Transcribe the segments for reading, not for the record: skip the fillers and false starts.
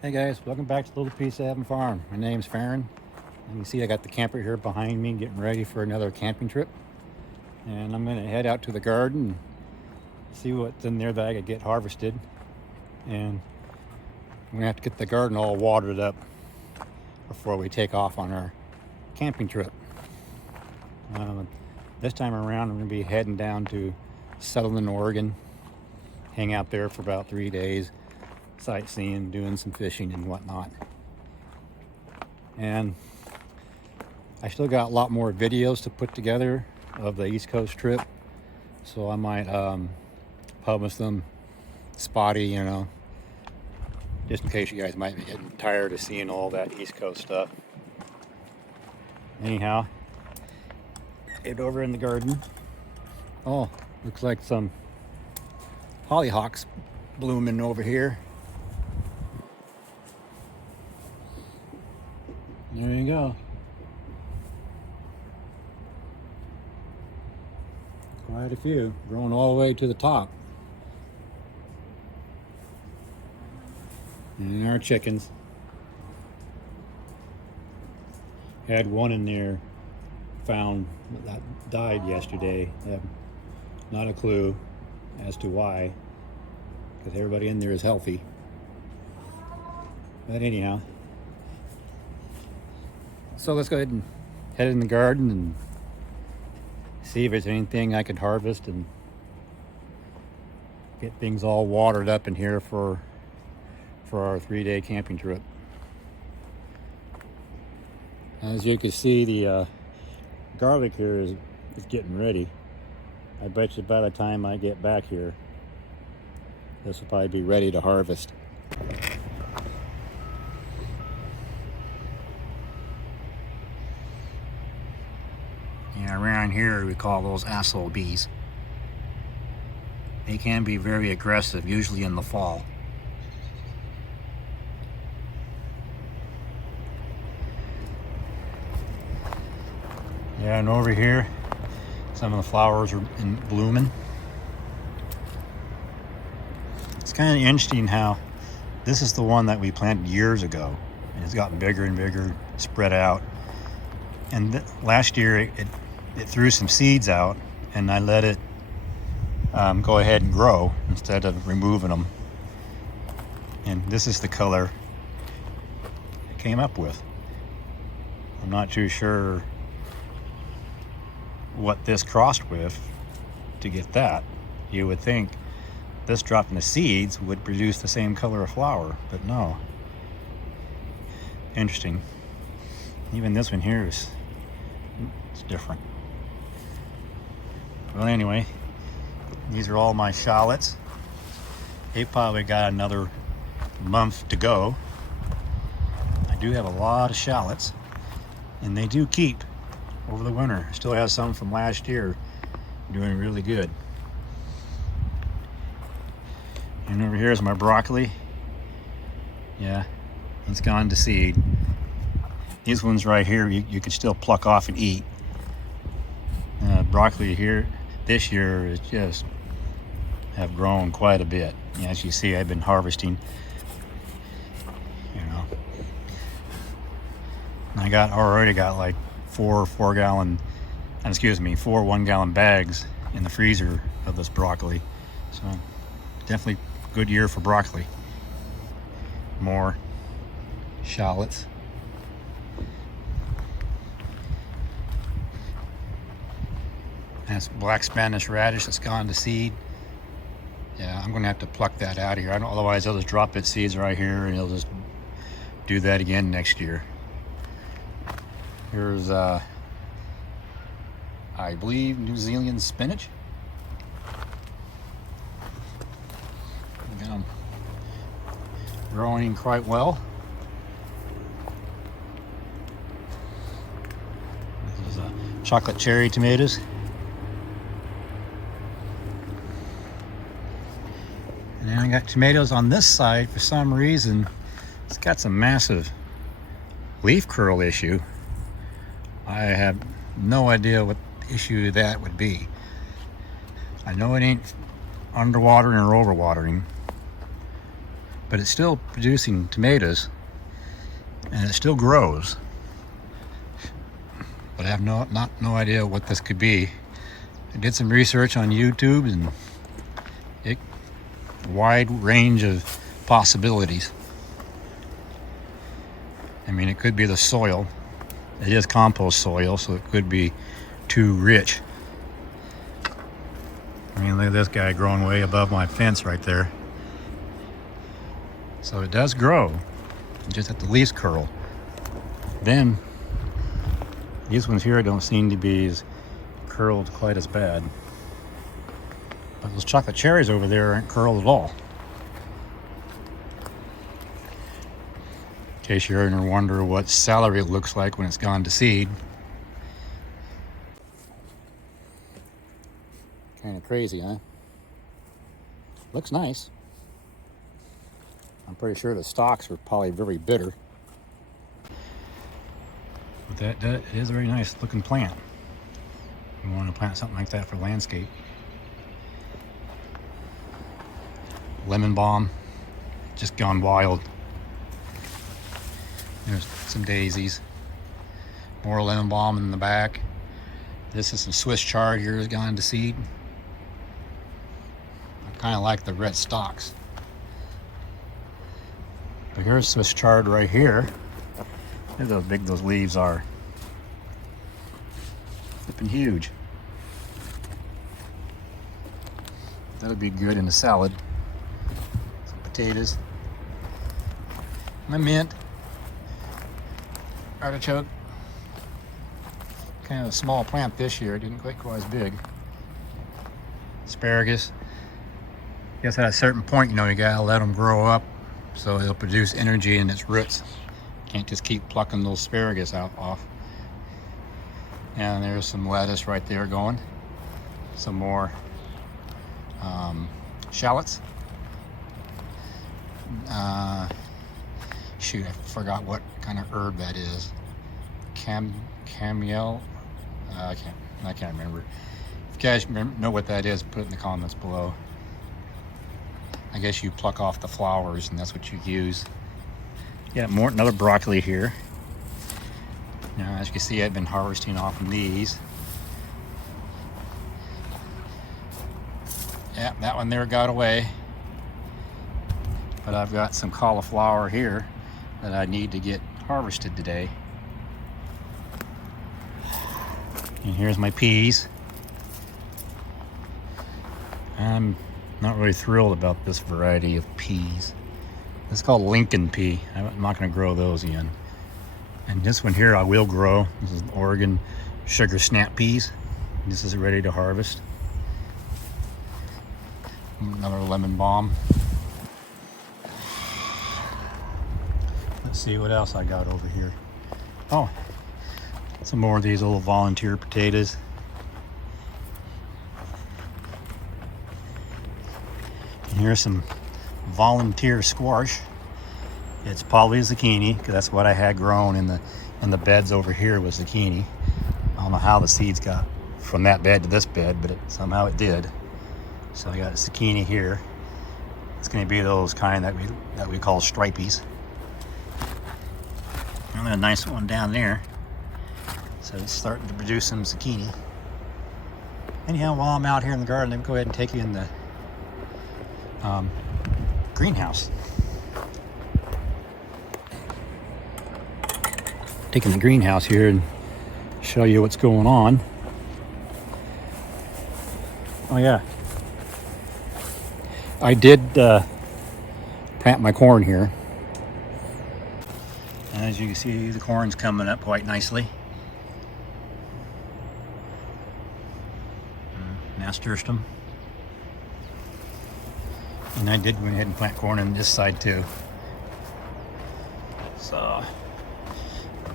Hey guys, welcome back to Little Piece of Heaven Farm. My name's Farron. And you see I got the camper here behind me getting ready for another camping trip. And I'm gonna head out to the garden and see what's in there that I could get harvested. And I'm gonna have to get the garden all watered up before we take off on our camping trip. This time around I'm gonna be heading down to Sutherland, Oregon. Hang out there for about 3 days, sightseeing, doing some fishing and whatnot. And I still got a lot more videos to put together of the East Coast trip, so I might publish them spotty, just in case you guys might be getting tired of seeing all that East Coast stuff. Anyhow, get over in the garden. Oh, looks like some hollyhocks blooming over here. There you go. Quite a few, growing all the way to the top. And our chickens. Had one in there found that died yesterday. I have not a clue as to why, because everybody in there is healthy. But anyhow, so let's go ahead and head in the garden and see if there's anything I could harvest and get things all watered up in here for our 3-day camping trip. As you can see, the garlic here is getting ready. I bet you by the time I get back here, this will probably be ready to harvest. Yeah, around here we call those asshole bees. They can be very aggressive, usually in the fall. Yeah, and over here, some of the flowers are blooming. It's kind of interesting how this is the one that we planted years ago, and it's gotten bigger and bigger, spread out. And last year it threw some seeds out, and I let it go ahead and grow instead of removing them. And this is the color it came up with. I'm not too sure what this crossed with to get that. You would think this dropping the seeds would produce the same color of flower, but no. Interesting. Even this one here it's different. Well, anyway, these are all my shallots. They probably got another month to go. I do have a lot of shallots, and they do keep over the winter. Still have some from last year doing really good. And over here is my broccoli. Yeah, it's gone to seed. These ones right here you can still pluck off and eat. Broccoli here this year is just have grown quite a bit. As you see, I've been harvesting. And I already got like four 1-gallon bags in the freezer of this broccoli. So definitely good year for broccoli. More shallots. That's black Spanish radish that's gone to seed. Yeah, I'm gonna have to pluck that out of here. Otherwise I'll just drop its seeds right here and it'll just do that again next year. Here's I believe New Zealand spinach. Got them growing quite well. This is chocolate cherry tomatoes. And then I got tomatoes on this side. For some reason, it's got some massive leaf curl issue. I have no idea what issue that would be. I know it ain't underwatering or overwatering, but it's still producing tomatoes, and it still grows. But I have no idea what this could be. I did some research on YouTube, and wide range of possibilities. I mean, it could be the soil. It is compost soil, so it could be too rich. I mean, look at this guy growing way above my fence right there. So it does grow, just at the least curl. Then these ones here don't seem to be as curled quite as bad. But those chocolate cherries over there aren't curled at all. In case you're ever wonder what celery looks like when it's gone to seed. Kind of crazy, huh? Looks nice. I'm pretty sure the stalks are probably very bitter. But that is a very nice looking plant. You want to plant something like that for landscape. Lemon balm, just gone wild. There's some daisies. More lemon balm in the back. This is some Swiss chard here has gone to seed. I kind of like the red stalks. But here's Swiss chard right here. Look how big those leaves are. Flipping huge. That would be good in a salad. Some potatoes. My mint. Artichoke. Kind of a small plant this year. It didn't quite grow as big. Asparagus. Guess at a certain point, you know, you gotta let them grow up so they'll produce energy in its roots. Can't just keep plucking those asparagus off. And there's some lettuce right there going. Some more shallots. Shoot, I forgot what kind of herb that is. Camiel. I can't remember. If you guys know what that is, put it in the comments below. I guess you pluck off the flowers, and that's what you use. Yeah, another broccoli here. Now, as you can see, I've been harvesting off of these. Yeah, that one there got away. But I've got some cauliflower here that I need to get harvested today. And here's my peas. I'm not really thrilled about this variety of peas. This is called Lincoln pea. I'm not going to grow those again. And this one here I will grow. This is Oregon sugar snap peas. This is ready to harvest. Another lemon balm. Let's see what else I got over here. Oh, some more of these little volunteer potatoes. And here's some volunteer squash. It's probably zucchini, because that's what I had grown in the beds over here was zucchini. I don't know how the seeds got from that bed to this bed, but somehow it did. So I got zucchini here. It's going to be those kind that we call stripies. And then a nice one down there. So it's starting to produce some zucchini. Anyhow, while I'm out here in the garden, let me go ahead and take you in the greenhouse. Taking the greenhouse here and show you what's going on. Oh yeah, I did plant my corn here. And as you can see, the corn's coming up quite nicely. Nasturtium. And I did go ahead and plant corn on this side too. So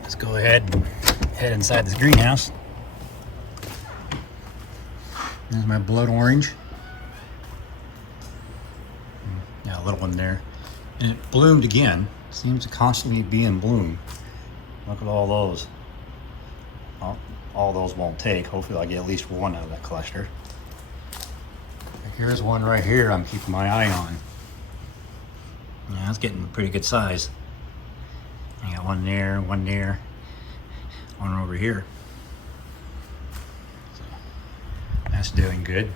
let's go ahead and head inside this greenhouse. There's my blood orange. Yeah, a little one there. And it bloomed again. Seems to constantly be in bloom. Look at all those. Well, all those won't take. Hopefully I'll get at least one out of that cluster. Here's one right here I'm keeping my eye on. Yeah, it's getting pretty good size. I got one there, one over here. So that's doing good.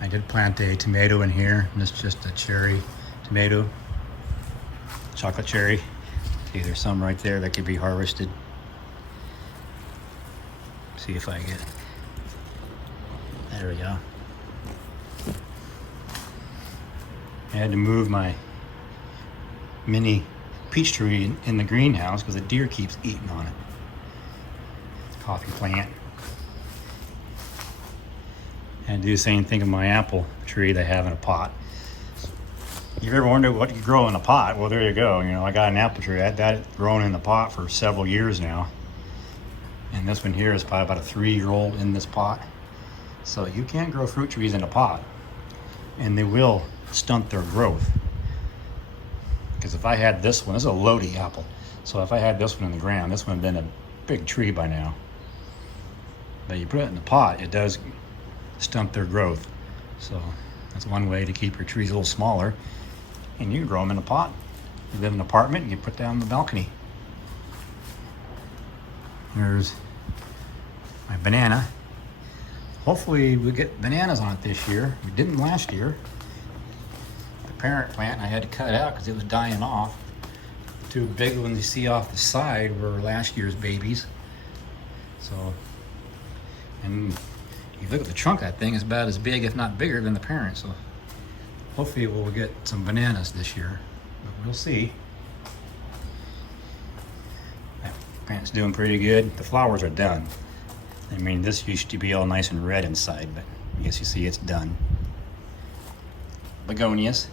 I did plant a tomato in here, and it's just a cherry tomato, chocolate cherry. See, there's some right there that could be harvested. See if I get it. There we go. I had to move my mini peach tree in the greenhouse because the deer keeps eating on it. Coffee plant. And do the same thing with my apple tree they have in a pot. You've ever wondered what you grow in a pot? Well, there you go. You know, I got an apple tree that grown in the pot for several years now. And this one here is probably about a 3-year-old in this pot. So you can't grow fruit trees in a pot, and they will stunt their growth. Because if I had this one, this is a Lodi apple. So if I had this one in the ground, this one would have been a big tree by now. But you put it in the pot, it does stunt their growth. So that's one way to keep your trees a little smaller. And you can grow them in a pot. You live in an apartment and you put that on the balcony. There's my banana. Hopefully we get bananas on it this year. We didn't last year. The parent plant I had to cut out because it was dying off. The 2 big ones you see off the side were last year's babies. So, and you look at the trunk, that thing is about as big, if not bigger, than the parent. So hopefully we'll get some bananas this year, but we'll see. That plant's doing pretty good. The flowers are done. I mean, this used to be all nice and red inside, but I guess you see it's done. Begonias.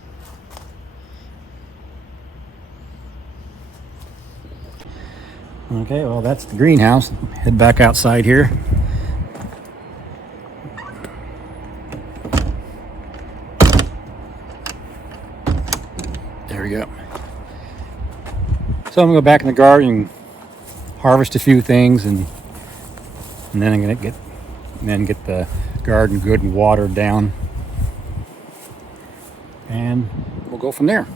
Okay, well, that's the greenhouse. Head back outside here. There we go. So I'm gonna go back in the garden and harvest a few things, and then I'm gonna get the garden good and watered down, and we'll go from there.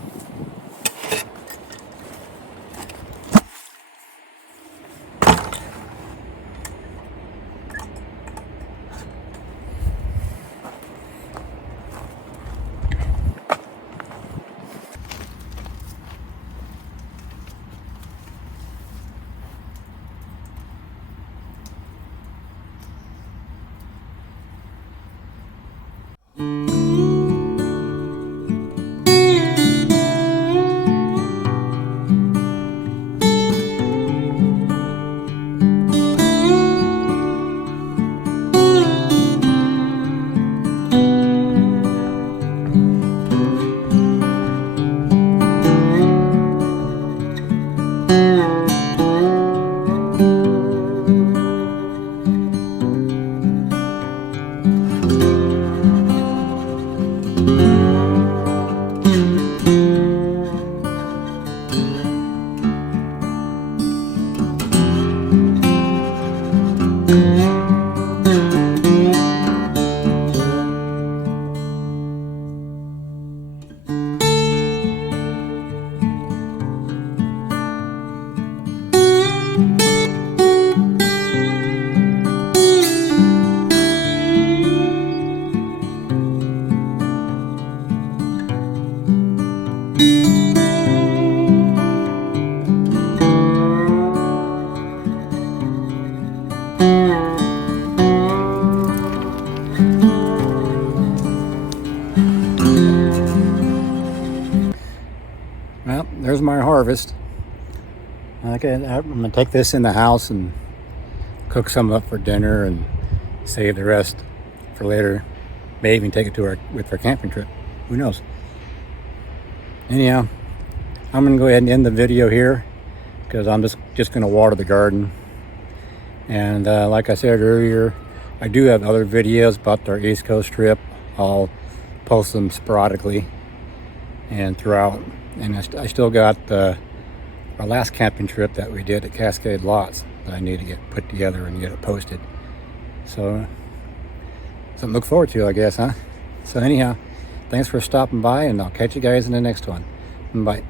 Well, there's my harvest. Okay, I'm gonna take this in the house and cook some up for dinner and save the rest for later. May even take it to our camping trip. Who knows? Anyhow, I'm gonna go ahead and end the video here because I'm just gonna water the garden. And like I said earlier, I do have other videos about our East Coast trip. I'll post them sporadically and throughout. And I still got our last camping trip that we did at Cascade Lots that I need to get put together and get it posted. So something to look forward to, I guess, huh? So anyhow, Thanks for stopping by, and I'll catch you guys in the next one. Bye.